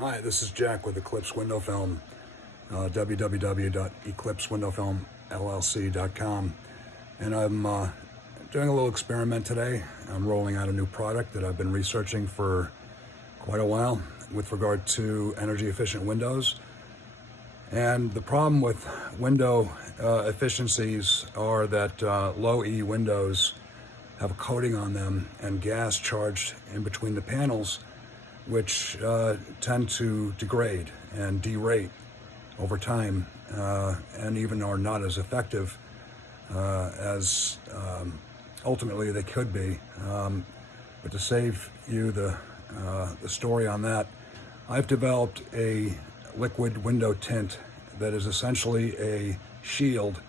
Hi, this is Jack with Eclipse Window Film, www.eclipsewindowfilmllc.com. And I'm doing a little experiment today. I'm rolling out a new product that I've been researching for quite a while with regard to energy efficient windows. And the problem with window efficiencies are that low E windows have a coating on them and gas charged in between the panels, which tend to degrade and derate over time, and even are not as effective as ultimately they could be. But to save you the story on that, I've developed a liquid window tint that is essentially a shield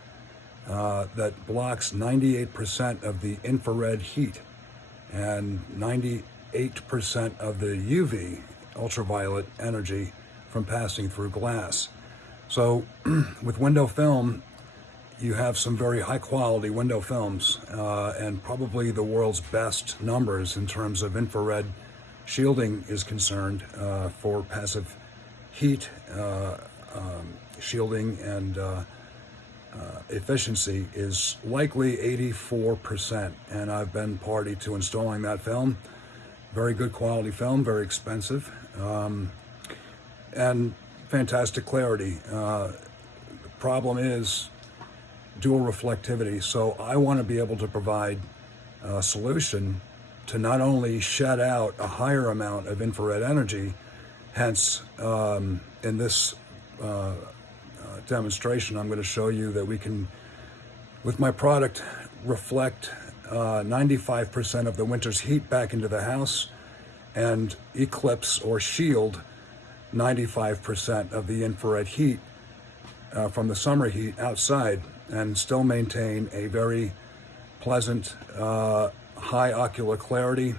that blocks 98% of the infrared heat and 98% of the UV, ultraviolet energy, from passing through glass. So with window film, you have some very high quality window films and probably the world's best numbers in terms of infrared shielding is concerned for passive heat shielding, and efficiency is likely 84%. And I've been party to installing that film. Very good quality film, very expensive, and fantastic clarity. The problem is dual reflectivity. So I want to be able to provide a solution to not only shed out a higher amount of infrared energy, hence in this demonstration I'm going to show you that we can, with my product, reflect 95% of the winter's heat back into the house and eclipse or shield 95% of the infrared heat from the summer heat outside, and still maintain a very pleasant high ocular clarity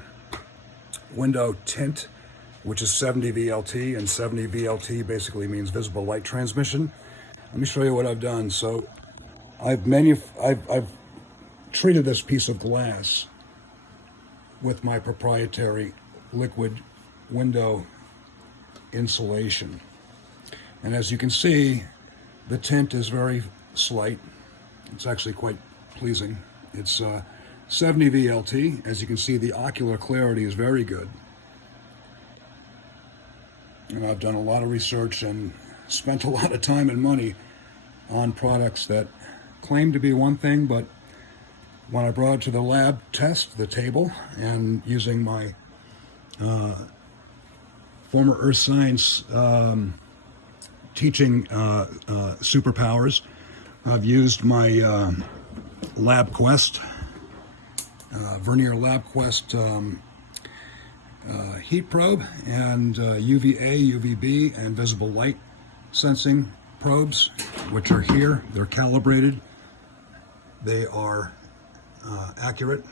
window tint, which is 70 VLT, and 70 VLT basically means visible light transmission. Let me show you what I've done. So I've treated this piece of glass with my proprietary liquid window insulation. And as you can see, the tint is very slight. It's actually quite pleasing. It's 70 VLT. As you can see, the ocular clarity is very good. And I've done a lot of research and spent a lot of time and money on products that claim to be one thing, but when I brought it to the lab test, the table, and using my former earth science teaching superpowers, I've used my LabQuest, Vernier LabQuest heat probe, and UVA, UVB, and visible light sensing probes, which are here. They're calibrated. They are accurate.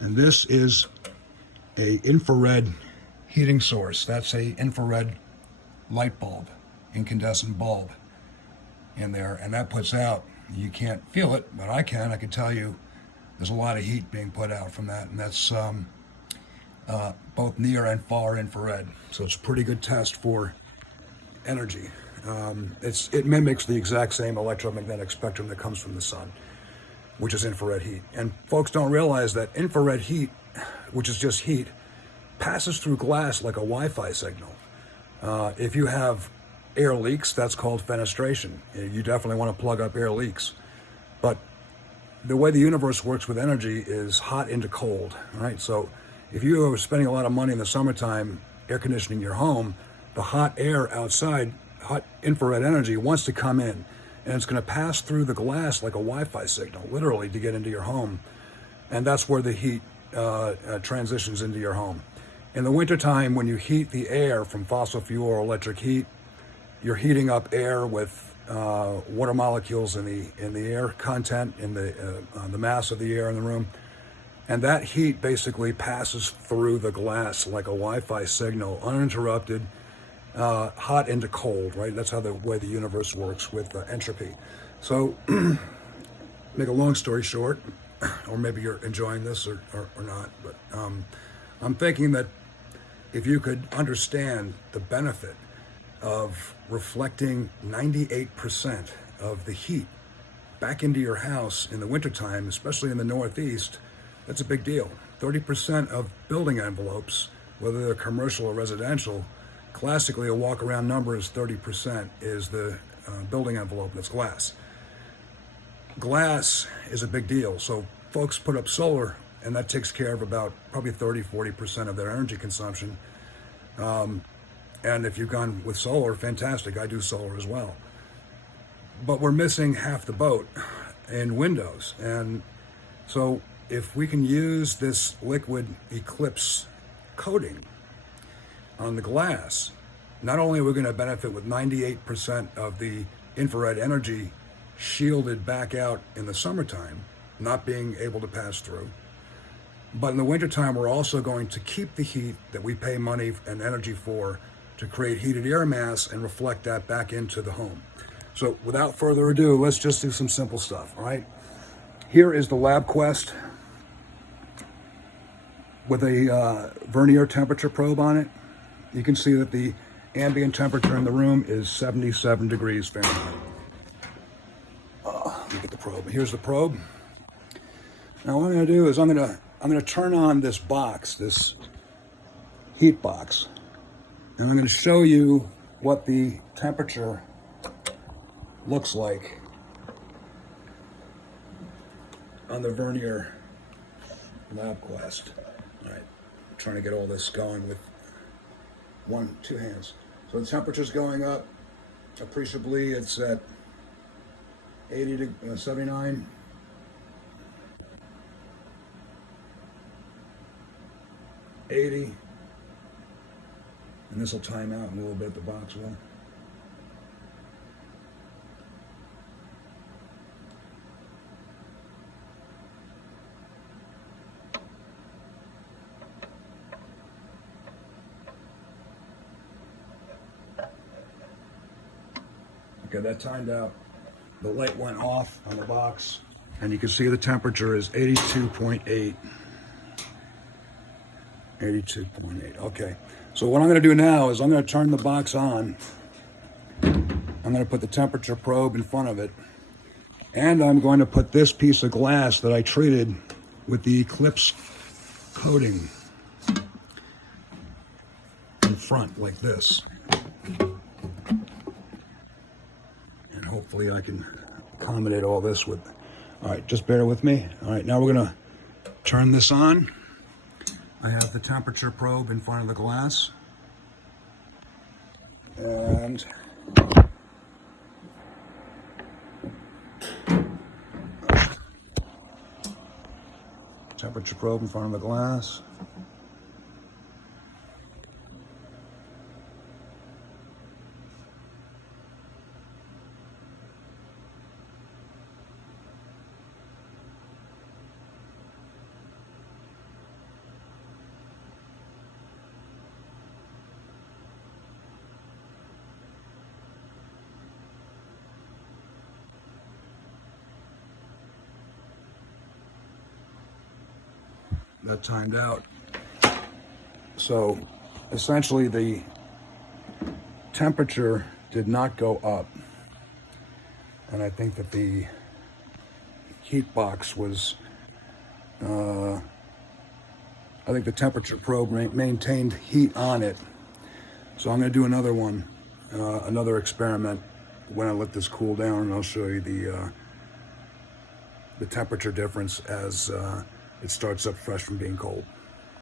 And this is a infrared heating source. That's a infrared light bulb, incandescent bulb in there, and that puts out, you can't feel it, but I can tell you there's a lot of heat being put out from that, and that's both near and far infrared. So it's a pretty good test for energy. It mimics the exact same electromagnetic spectrum that comes from the sun, which is infrared heat. And folks don't realize that infrared heat, which is just heat, passes through glass like a Wi-Fi signal. If you have air leaks, that's called fenestration. You definitely want to plug up air leaks. But the way the universe works with energy is hot into cold, right? So if you are spending a lot of money in the summertime air conditioning your home, the hot air outside, hot infrared energy, wants to come in, and it's going to pass through the glass like a Wi-Fi signal, literally, to get into your home. And that's where the heat transitions into your home. In the wintertime, when you heat the air from fossil fuel or electric heat, you're heating up air with water molecules in the air content, in the mass of the air in the room. And that heat basically passes through the glass like a Wi-Fi signal, uninterrupted, hot into cold, right? That's how the way the universe works with entropy. So, make a long story short, or maybe you're enjoying this or not, but I'm thinking that if you could understand the benefit of reflecting 98% of the heat back into your house in the wintertime, especially in the Northeast, that's a big deal. 30% of building envelopes, whether they're commercial or residential, classically a walk-around number is 30% is the building envelope that's glass. Glass is a big deal, so folks put up solar, and that takes care of about probably 30-40% of their energy consumption. And if you've gone with solar, fantastic. I do solar as well. But we're missing half the boat in windows. And so if we can use this liquid Eclipse coating on the glass, not only are we going to benefit with 98% of the infrared energy shielded back out in the summertime, not being able to pass through, but in the wintertime, we're also going to keep the heat that we pay money and energy for to create heated air mass and reflect that back into the home. So without further ado, let's just do some simple stuff, all right? Here is the LabQuest with a vernier temperature probe on it. You can see that the ambient temperature in the room is 77 degrees Fahrenheit. Look at the probe. Here's the probe. Now what I'm going to do is I'm going to turn on this box, this heat box, and I'm going to show you what the temperature looks like on the vernier LabQuest. All right, I'm trying to get all this going with two hands. So the temperature's going up appreciably. It's at 80 to 79. 80. And this will time out in a little bit, the box will. Okay, that timed out. The light went off on the box, and you can see the temperature is 82.8. 82.8. Okay, so what I'm going to do now is I'm going to turn the box on. I'm going to put the temperature probe in front of it, and I'm going to put this piece of glass that I treated with the Eclipse coating in front like this. And hopefully I can accommodate all this with... All right, just bear with me. All right, now we're going to turn this on. I have the temperature probe in front of the glass. And temperature probe in front of the glass. That timed out. So essentially the temperature did not go up, and I think that the heat box was I think the temperature probe maintained heat on it. So I'm going to do another one, another experiment when I let this cool down, and I'll show you the temperature difference as it starts up fresh from being cold.